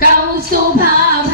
告诉她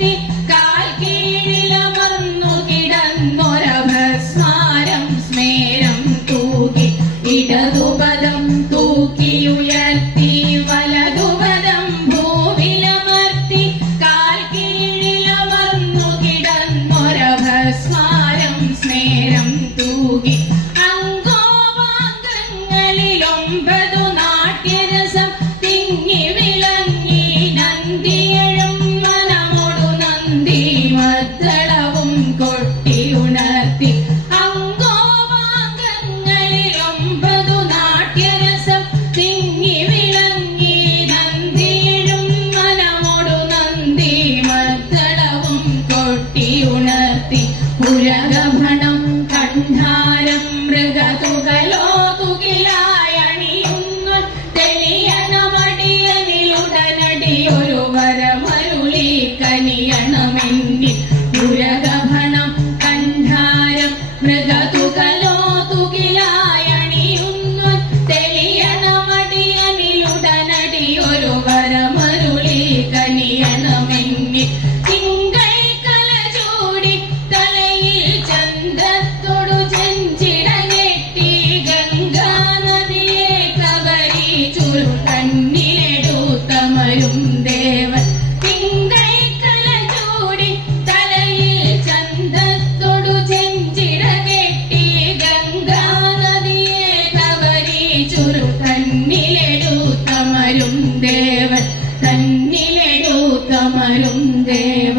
Shakti ಕತ್ತಡ Sunday.